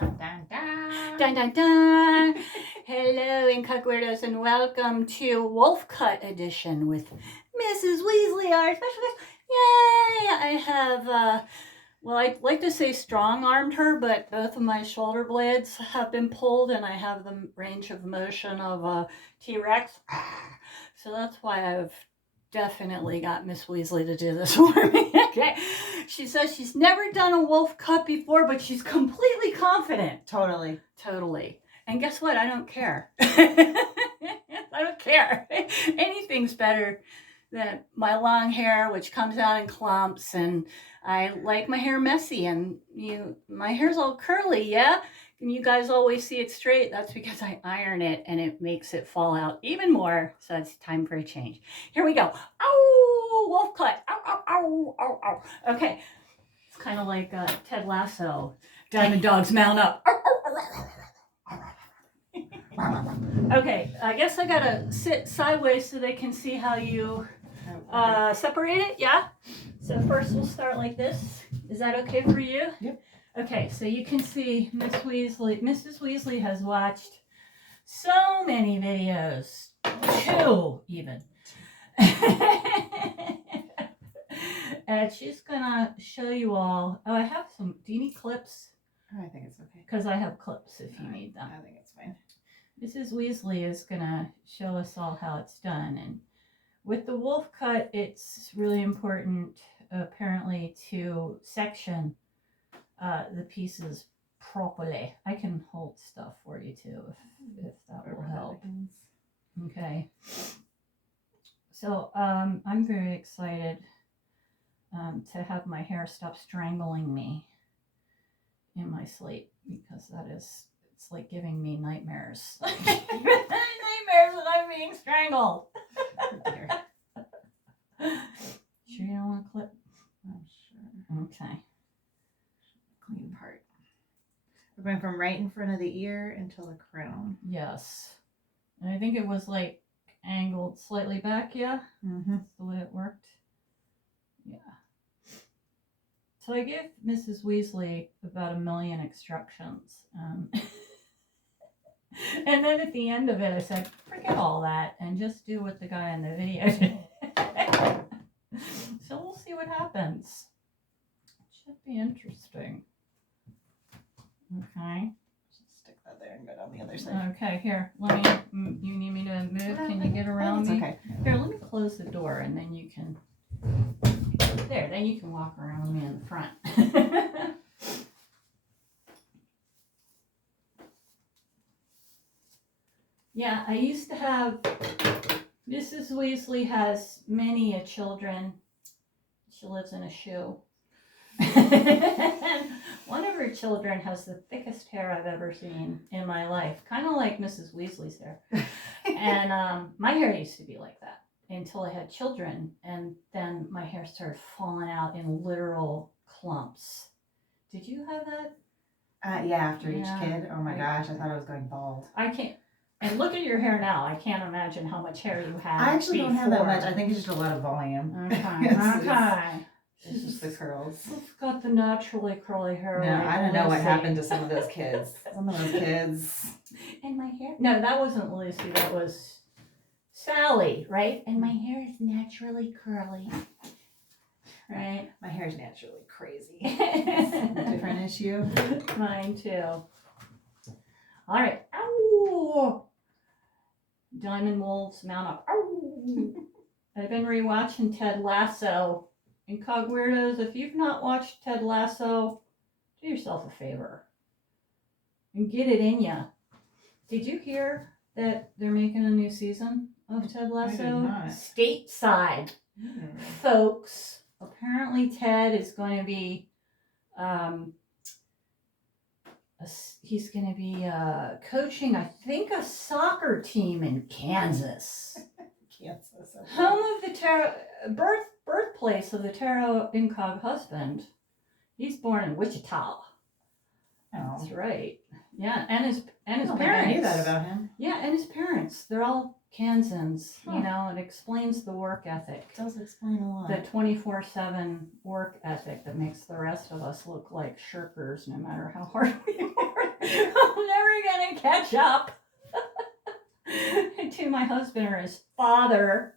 Dun, dun, dun. Dun dun dun! Hello, Incogweirdos, and welcome to Wolf Cut Edition with Mrs. Weasley, our special guest. Yay! I have, well, I'd like to say strong-armed her, but both of my shoulder blades have been pulled, and I have the range of motion of a T-Rex. So that's why I've definitely got Miss Weasley to do this for me. Okay. She says she's never done a wolf cut before, but she's completely confident. Totally. And guess what? I don't care. I don't care. Anything's better than my long hair, which comes out in clumps, and I like my hair messy, and my hair's all curly, yeah? And you guys always see it straight. That's because I iron it, and it makes it fall out even more, so it's time for a change. Here we go. Ow! Wolf cut. Ow, ow, ow, ow, ow. Okay. It's kind of like Ted Lasso. Diamond dogs mount up. Okay, I guess I gotta sit sideways so they can see how you separate it, yeah? So first we'll start like this. Is that okay for you? Yep. Okay, so you can see Mrs. Weasley has watched so many videos. 2 even. And she's gonna show you all. Oh, I have some. Do you need clips? Oh, I think it's okay. Because I have clips if you need them. I think it's fine. Mrs. Weasley is gonna show us all how it's done. And with the wolf cut, it's really important, apparently, to section the pieces properly. I can hold stuff for you too, if that will help. Okay. So I'm very excited to have my hair stop strangling me in my sleep, because it's like giving me nightmares. Nightmares that I'm being strangled. Sure you don't want to clip? I'm sure. Okay. Clean part. We're going from right in front of the ear until the crown. Yes. And I think it was like angled slightly back, yeah? Mm-hmm. That's the way it worked. Yeah. So I gave Mrs. Weasley about 1 million instructions. And then at the end of it, I said, forget all that and just do what the guy in the video did. So we'll see what happens. It should be interesting. Okay. Just stick that there and go down the other side. Okay, here. You need me to move? Can you get around me? Okay. Here, let me close the door and then you can. There, then you can walk around me in the front. Yeah, I used to have. Mrs. Weasley has many a children. She lives in a shoe. And one of her children has the thickest hair I've ever seen in my life, kind of like Mrs. Weasley's hair. And my hair used to be like that until I had children, and then my hair started falling out in literal clumps. Did you have that? Yeah, after each kid. Oh my gosh, I thought I was going bald. I can't. And look at your hair now. I can't imagine how much hair you had. I actually don't have that before. much. I think it's just a lot of volume. Okay. It's just the curls. She's got the naturally curly hair. No, like I don't know what Lucy. happened to some of those kids. Some of those kids. And my hair. No, that wasn't Lucy. That was Sally, right? And my hair is naturally curly. Right? My hair is naturally crazy. Different issue. Mine too. All right. Ow! Diamond wolves mount up. Ow! I've been rewatching Ted Lasso. Incogweirdos, if you've not watched Ted Lasso, do yourself a favor and get it in ya. Did you hear that they're making a new season of Ted Lasso? I did not. Stateside, folks. Apparently Ted is going to be he's going to be coaching, I think, a soccer team in Kansas. Kansas. Okay. Home of the Terra, birthplace of the Terra Incog husband. He's born in Wichita. Oh. That's right. Yeah, and his parents. I knew that about him. Yeah, and his parents. They're all Kansans. Huh. You know, it explains the work ethic. It does explain a lot. The 24/7 work ethic that makes the rest of us look like shirkers, no matter how hard we work. husband or his father,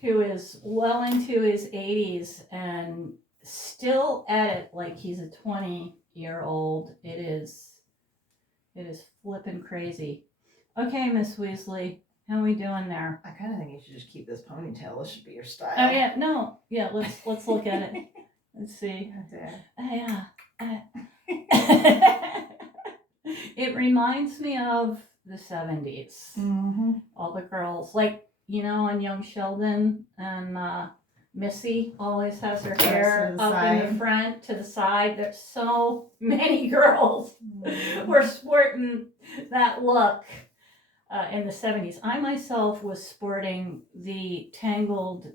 who is well into his 80s and still at it like he's a 20-year-old. It is flipping crazy. Okay, Miss Weasley, how we doing there? I kind of think you should just keep this ponytail. This should be your style. Oh yeah, no, yeah. Let's look at it. Let's see. Yeah. It reminds me of the 70s. Mm-hmm. All the girls, like, you know, on Young Sheldon, and Missy always has her hair up in the front to the side. There's so many girls were sporting that look in the 70s. I myself was sporting the tangled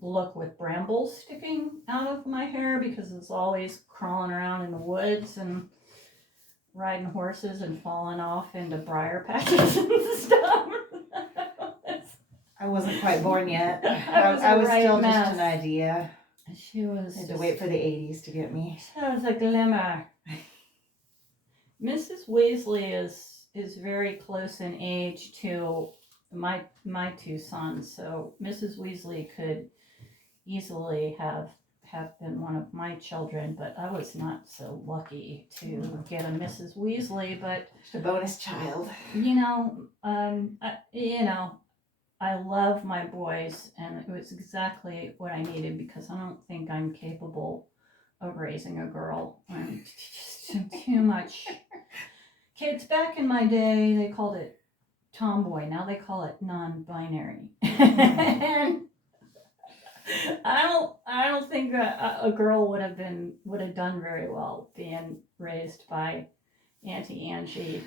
look with brambles sticking out of my hair because it's always crawling around in the woods and riding horses and falling off into briar patches and stuff. I wasn't quite born yet. I was still mess. just an idea. She was. I had to wait for the 80s to get me. She was a glimmer. Mrs. Weasley is very close in age to my two sons, so Mrs. Weasley could easily have been one of my children, but I was not so lucky to get a Mrs. Weasley. But Just a bonus child. I love my boys, and it was exactly what I needed because I don't think I'm capable of raising a girl. I'm just too much. Kids back in my day, they called it tomboy. Now they call it non-binary. And I don't think a girl would have done very well being raised by Auntie Angie.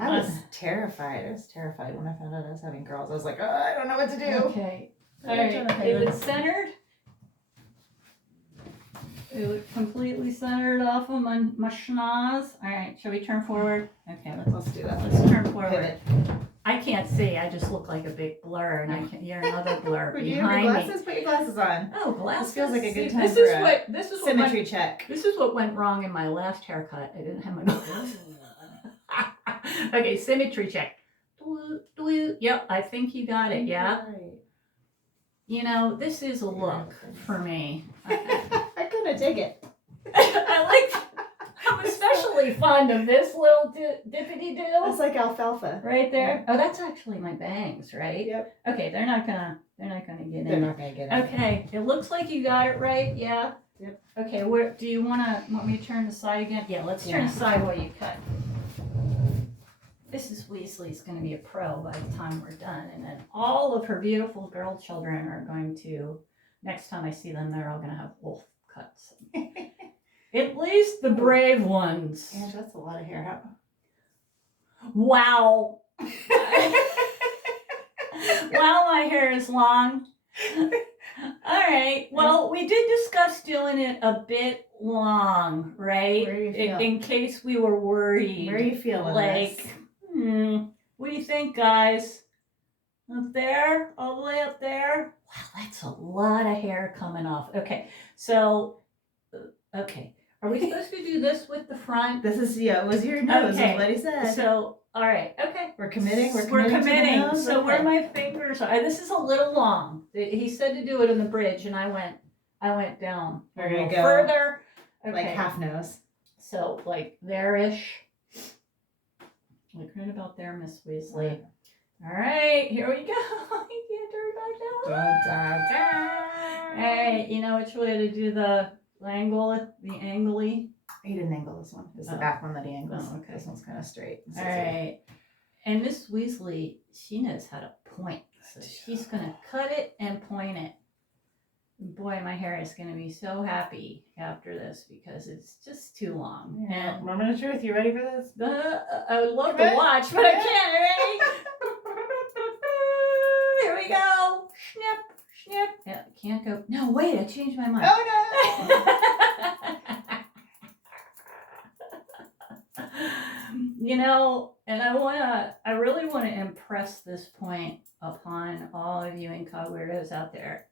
I was terrified. I was terrified when I found out I was having girls. I was like, oh, I don't know what to do. Okay. All right. Is it centered? It was completely centered off of my schnoz. All right. Shall we turn forward? Okay. Let's do that. Let's turn forward. Pivot. I can't see. I just look like a big blur, and you're another blur Would you have behind your me. glasses? Put your glasses on. Oh, glasses. This feels like a good time This for is a what symmetry check. This is what went wrong in my last haircut. I didn't have my glasses. Okay, symmetry check. Yep, I think you got it. Yeah. Right. You know, this is a look for me. I couldn't take it. I'm especially fond of this little dippity do. It's like alfalfa. Right there. Oh, that's actually my bangs, right? Yep. Okay, they're not gonna get in. They're not gonna get in. Okay, it looks like you got it right. Yeah. Yep. Okay, where do you want me to turn the side again? Yeah, let's turn the side while you cut. Mrs. Weasley's going to be a pro by the time we're done, and then all of her beautiful girl children are going to, next time I see them, they're all going to have wolf cuts. At least the brave ones. Yeah, that's a lot of hair. Wow. Wow, my hair is long. All right. Well, we did discuss doing it a bit long, right? Where do you feel? In case we were worried. Where are you feeling like, this? What do you think, guys? Up there? All the way up there? Wow, that's a lot of hair coming off. Okay, so, okay. Are we supposed to do this with the front? This is, it was your nose, Okay. is what he said. So, all right, okay. We're committing. We're committing. committing. To the nose? So Okay. where my fingers are, this is a little long. He said to do it on the bridge, and I went down We're a gonna little go further. Okay. like half nose. So like there-ish. Like right about there, Miss Weasley. All right, here we go. You can't turn back down. All right, you know which way to do the angle, the angly? He didn't angle this one. It's the Oh. back one that he angles. Oh, okay. This one's kind of straight. All right. And Miss Weasley, she knows how to point. So she's going to cut it and point it. Boy, my hair is going to be so happy after this because it's just too long. Yeah. And Moment of truth. You ready for this? I would love to Ready? watch, but I can't. Ready? Here we go. Snip, snip. Yeah, can't go. No, wait, I changed my mind. Oh no! You know, and I really want to impress this point upon all of you Incogweirdos out there.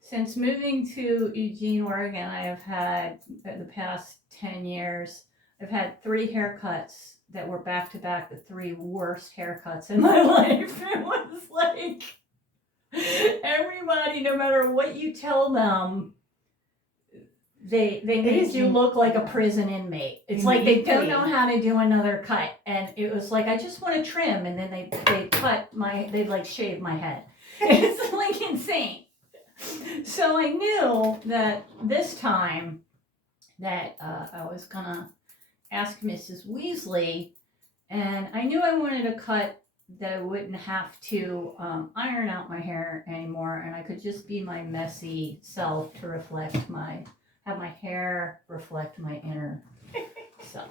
Since moving to Eugene, Oregon, I have had, the past 10 years, I've had 3 haircuts that were back to back the 3 worst haircuts in my life. It was like everybody, no matter what you tell them, they make you look like a prison inmate. It's like they don't know how to do another cut. And it was like, I just want to trim. And then they they'd like shave my head. It's like insane. So I knew that this time that I was gonna ask Mrs. Weasley, and I knew I wanted a cut that I wouldn't have to iron out my hair anymore, and I could just be my messy self to have my hair reflect my inner self.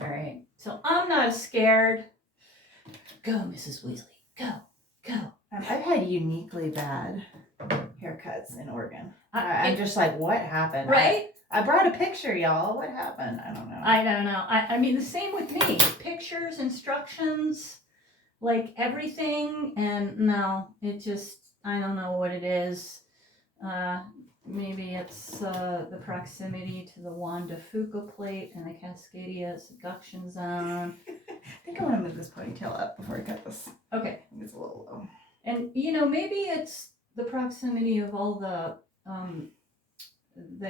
All right. So I'm not scared. Go, Mrs. Weasley. Go. I've had uniquely bad haircuts in Oregon. I'm just like, what happened? Right? I brought a picture, y'all. What happened? I don't know. I don't know. I mean, the same with me. Pictures, instructions, like everything. And no, it just, I don't know what it is. Maybe it's the proximity to the Wanda Fuca plate and the Cascadia subduction zone. I think I want to move this ponytail up before I cut this. Okay. I think it's a little low. And, maybe it's the proximity of all the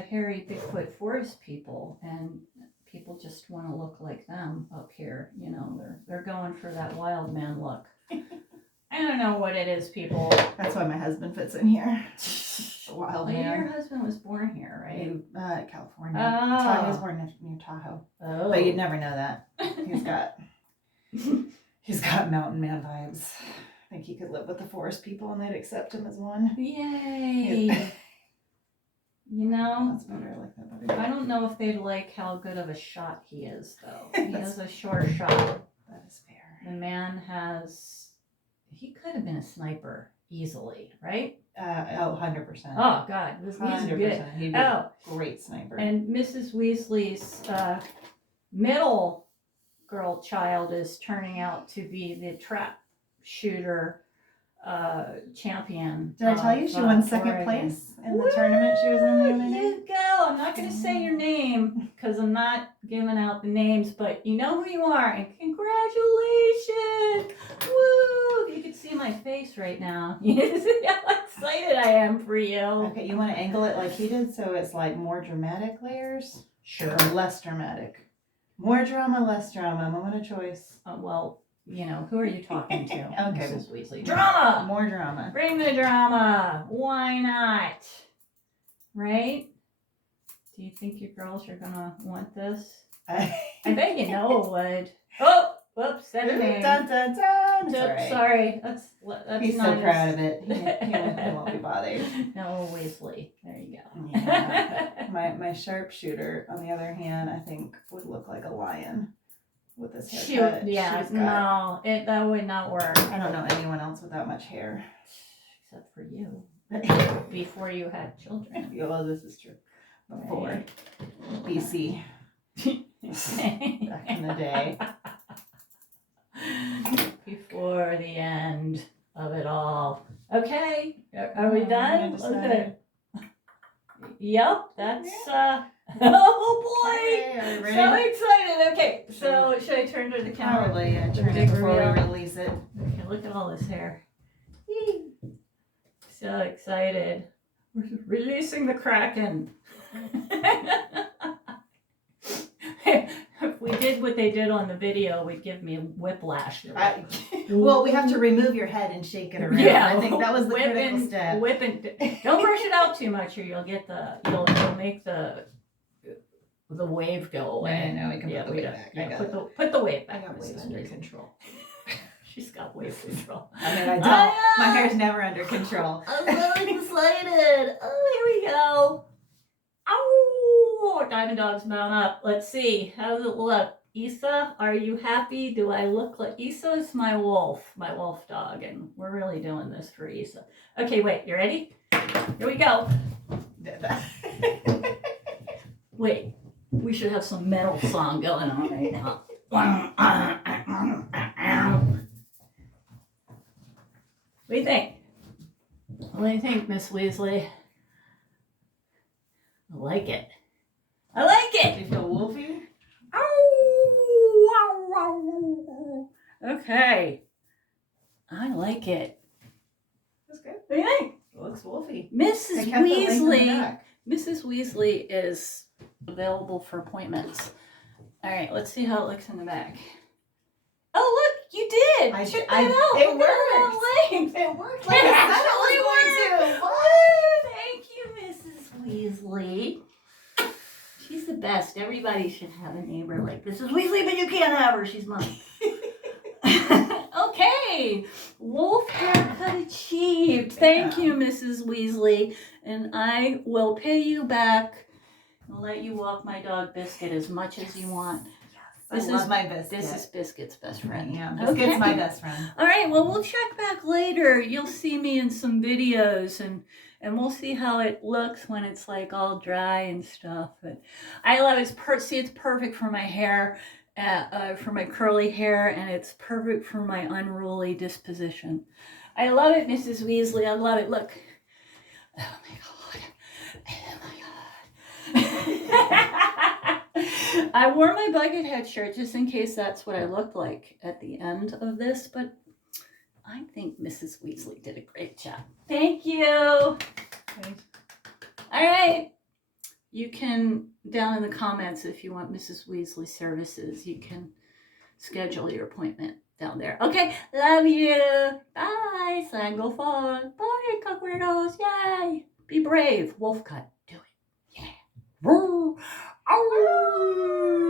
hairy Bigfoot forest people, and people just want to look like them up here. They're going for that wild man look. I don't know what it is, people. That's why my husband fits in here. Wild man. Your husband was born here, right? California. Oh. He was born near Tahoe. Oh. But you'd never know that. He's got mountain man vibes. I think he could live with the forest people and they'd accept him as one. Yay. That's better. I like that better. I don't know if they'd like how good of a shot he is, though. He has a short shot. That is fair. The man he could have been a sniper easily, right? 100%. Oh, God. He's 100%. good. He'd be a great sniper. And Mrs. Weasley's middle girl child is turning out to be the trap shooter champion. Did I tell you she won second place in the tournament she was in the other day? You go. I'm not going to say your name because I'm not giving out the names, but you know who you are, and congratulations! Woo! If you could see my face right now, you see how excited I am for you. Okay, you want to angle it like he did, so it's like more dramatic layers? Sure. Or less dramatic? More drama, less drama. Moment of choice. Well, who are you talking to? Okay. Mrs. Weasley. Drama! More drama. Bring the drama. Why not? Right? Do you think your girls are going to want this? I bet you Noah would. Oh, whoops, that's a name. Dun, dun, dun. Sorry. That's He's not so proud of it. He won't be bothered. Noah Weasley. There you go. Yeah. My sharpshooter, on the other hand, I think would look like a lion with this haircut. That would not work. I don't know anyone else with that much hair. Except for you. Before you had children. Well, this is true. Before. BC. Back in the day. Before the end of it all. Okay. Are we done? Okay. Yep, that's oh boy! Okay, So excited. Okay, so should I turn to the camera? Probably, yeah. Turn it before we release it. Okay, look at all this hair. So excited. We're releasing the Kraken. If we did what they did on the video, we'd give me whiplash. Well, we have to remove your head and shake it around. Yeah, I think that was the critical step. Don't brush it out too much, or you'll make the wave go away. No, we can put the wave back. Yeah, put the wave back. I got waves under control. She's got wave control. I mean, I don't. My hair's never under control. I'm really excited. Oh, here we go. Ow! Diamond Dog's mount up. Let's see. How does it look? Issa, are you happy? Do I look like Issa is my wolf dog, and we're really doing this for Issa. Okay, wait, you ready? Here we go. Wait, we should have some metal song going on right now. What do you think? What do you think, Miss Weasley? I like it. I like it. Do you feel wolfy? Ow, ow, ow, Okay. I like it. That's good. What do you think? It looks wolfy. Mrs. I kept the link in the Weasley. back. Mrs. Weasley is available for appointments. All right, let's see how it looks in the back. Oh, look, you did. Check that out. It Look at all worked. the links. It worked like I said it was going to. Woo, thank you, Mrs. Weasley. She's the best. Everybody should have a neighbor like Mrs. Weasley, but you can't have her. She's mine. Okay, wolf haircut achieved. Thank you, Mrs. Weasley. And I will pay you back and let you walk my dog Biscuit as much as you want. I love my Biscuit. This is Biscuit's best friend. Yeah, Biscuit's my best friend. All right, well, we'll check back later. You'll see me in some videos, and we'll see how it looks when it's like all dry and stuff. But I love it. It's perfect for my hair, for my curly hair, and it's perfect for my unruly disposition. I love it, Mrs. Weasley. I love it. Look. Oh my God. Oh my God. I wore my bucket head shirt just in case that's what I looked like at the end of this, but I think Mrs. Weasley did a great job. Thank you. Thanks. All right. You can, down in the comments, if you want Mrs. Weasley services, you can schedule your appointment down there. Okay, love you. Bye. Sango fun. Bye, Incogweirdos. Yay. Be brave. Wolf cut. Do it. Yeah. Roar. Ow.